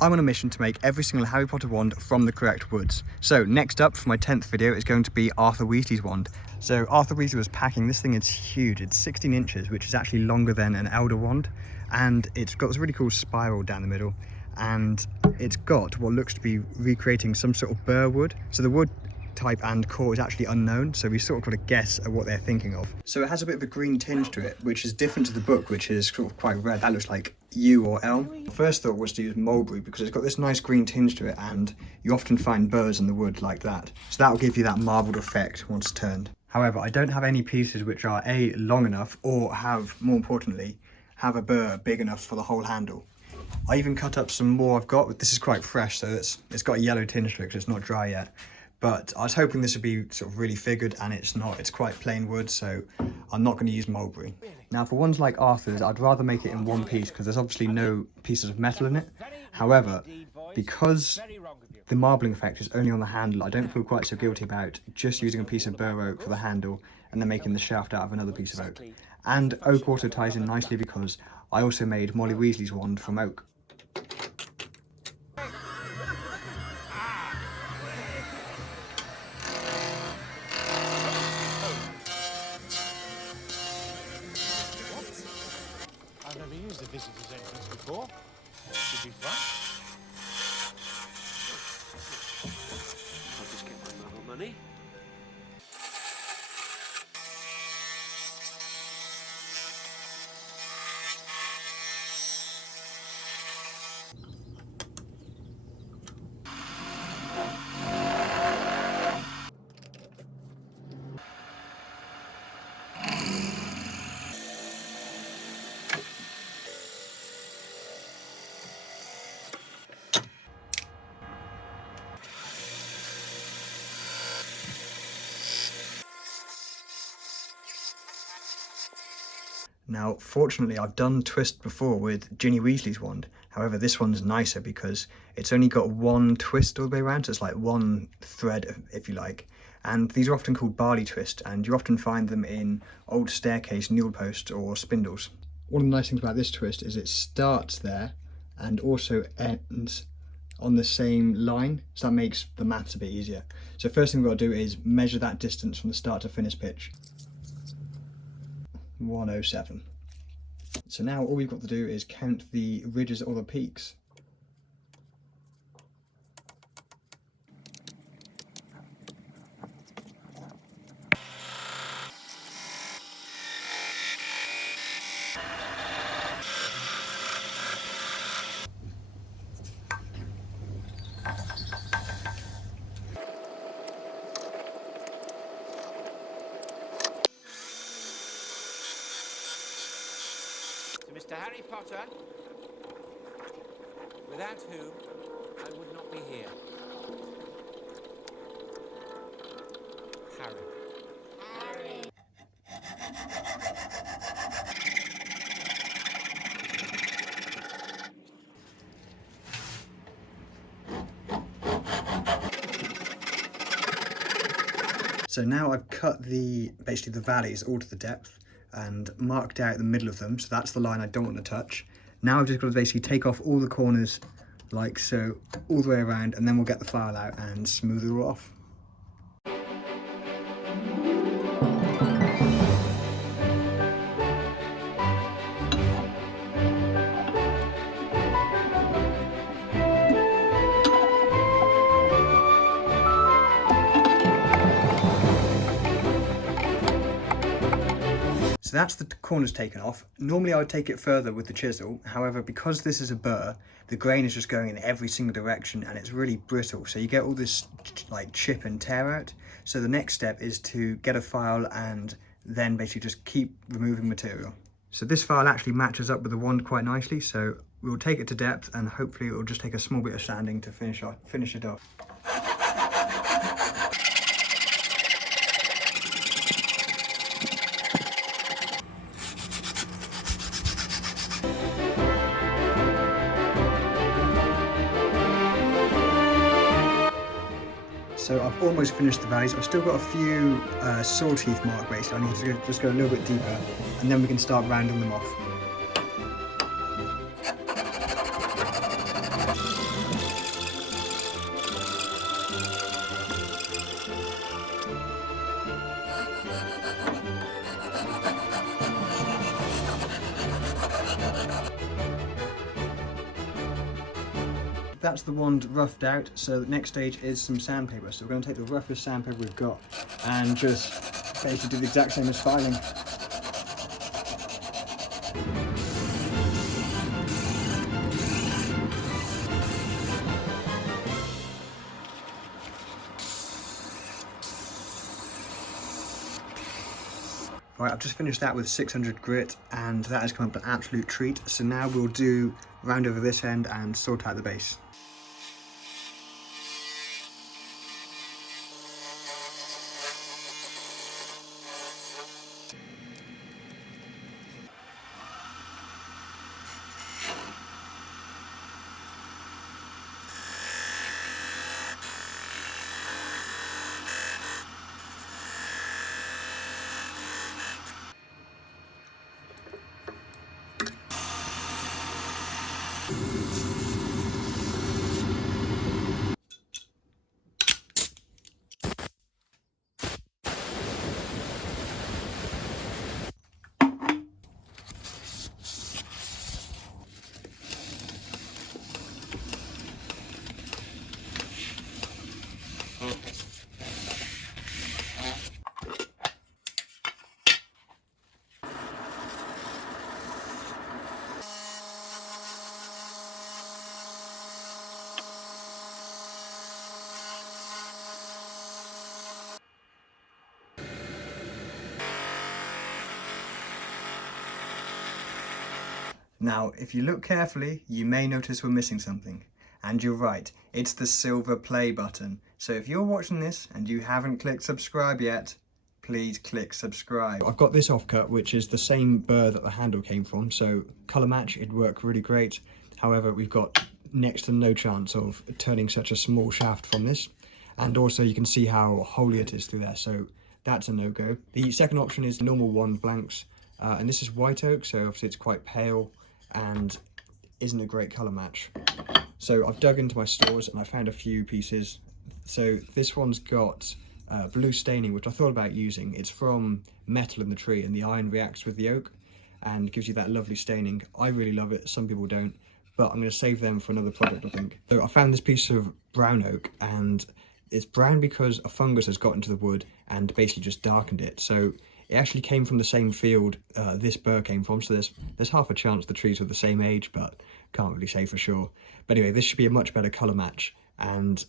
I'm on a mission to make every single Harry Potter wand from the correct woods. So next up for my 10th video is going to be Arthur Weasley's wand. So Arthur Weasley was packing, this thing is huge, it's 16 inches, which is actually longer than an Elder wand. And it's got this really cool spiral down the middle. And it's got what looks to be recreating some sort of burr wood. So the wood type and core is actually unknown, so we sort of got to guess at what they're thinking of. So it has a bit of a green tinge to it, which is different to the book, which is sort of quite red. That looks like yew or elm. The first thought was to use mulberry because it's got this nice green tinge to it, and you often find burrs in the wood like that. So that will give you that marbled effect once turned. However, I don't have any pieces which are A, long enough, or have, more importantly, have a burr big enough for the whole handle. I even cut up some more I've got. This is quite fresh, so it's got a yellow tinge to it because it's not dry yet. But I was hoping this would be sort of really figured, and it's not. It's quite plain wood, so I'm not going to use mulberry. Now for ones like Arthur's, I'd rather make it in one piece because there's obviously no pieces of metal in it. However, because the marbling effect is only on the handle, I don't feel quite so guilty about just using a piece of burr oak for the handle and then making the shaft out of another piece of oak. And oak also ties in nicely because I also made Molly Weasley's wand from oak. I've never used the visitor's entrance before. Should be fun. I'll just get my marble money. Now, fortunately, I've done twist before with Ginny Weasley's wand. However, this one's nicer because it's only got one twist all the way around, so it's like one thread, if you like. And these are often called barley twist, and you often find them in old staircase newel posts or spindles. One of the nice things about this twist is it starts there and also ends on the same line, so that makes the maths a bit easier. So first thing we've got to do is measure that distance from the start to finish pitch. 107. So now all we've got to do is count the ridges or the peaks. To Mr. Harry Potter, without whom I would not be here. Harry. So now I've cut basically the valleys all to the depth and marked out the middle of them, so that's the line I don't want to touch. Now I've just got to basically take off all the corners like so, all the way around, and then we'll get the file out and smooth it all off. So that's the corners taken off. Normally I would take it further with the chisel. However, because this is a burr, the grain is just going in every single direction and it's really brittle. So you get all this like chip and tear out. So the next step is to get a file and then basically just keep removing material. So this file actually matches up with the wand quite nicely. So we'll take it to depth and hopefully it will just take a small bit of sanding to finish it off. So I've almost finished the valleys. I've still got a few saw teeth mark basically. I need to just go a little bit deeper and then we can start rounding them off. that's the wand roughed out, so the next stage is some sandpaper. So we're going to take the roughest sandpaper we've got and just basically do the exact same as filing. Right, I've just finished that with 600 grit and that has come up an absolute treat. So now we'll do round over this end and sort out the base. Now, if you look carefully, you may notice we're missing something. And you're right, it's the silver play button. So if you're watching this and you haven't clicked subscribe yet, please click subscribe. I've got this offcut, which is the same burr that the handle came from, so colour match, it'd work really great. However, we've got next to no chance of turning such a small shaft from this. And also you can see how holy it is through there, so that's a no-go. The second option is normal wand blanks, and this is white oak, so obviously it's quite pale and isn't a great colour match. So I've dug into my stores and I found a few pieces. So this one's got blue staining, which I thought about using. It's from metal in the tree and the iron reacts with the oak and gives you that lovely staining. I really love it, some people don't, but I'm going to save them for another product, I think. So I found this piece of brown oak, and it's brown because a fungus has got into the wood and basically just darkened it. So it actually came from the same field this burr came from, so there's half a chance the trees were the same age, but can't really say for sure. But anyway, this should be a much better colour match, and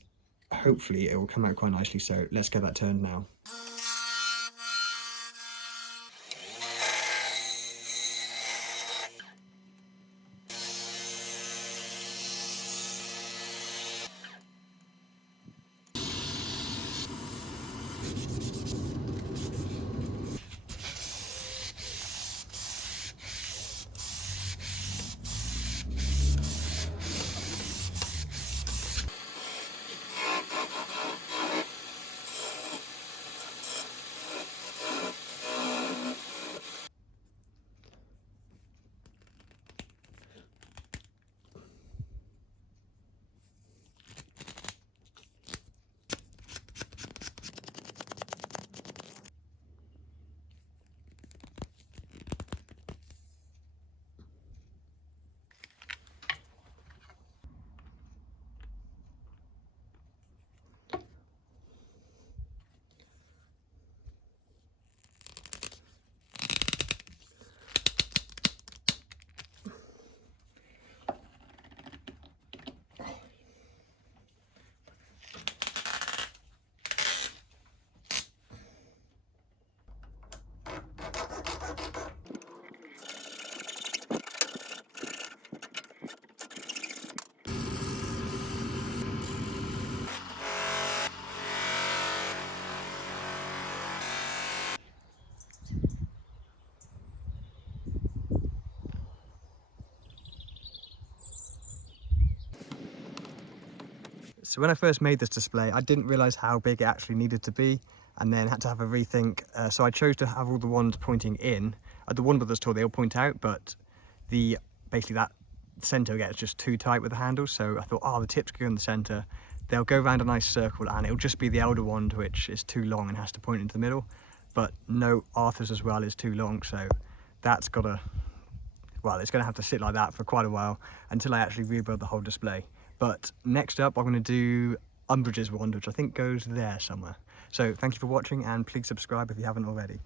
hopefully it will come out quite nicely, so let's get that turned now. So when I first made this display, I didn't realise how big it actually needed to be, and then had to have a rethink. So I chose to have all the wands pointing in. At the Warner Brothers store, they all point out, but basically that centre gets just too tight with the handles. So I thought, oh, the tips go in the centre. They'll go around a nice circle, and it'll just be the elder wand which is too long and has to point into the middle. But no, Arthur's as well is too long, so that's got to, well, it's going to have to sit like that for quite a while until I actually rebuild the whole display. But next up, I'm going to do Umbridge's wand, which I think goes there somewhere. So thank you for watching, and please subscribe if you haven't already.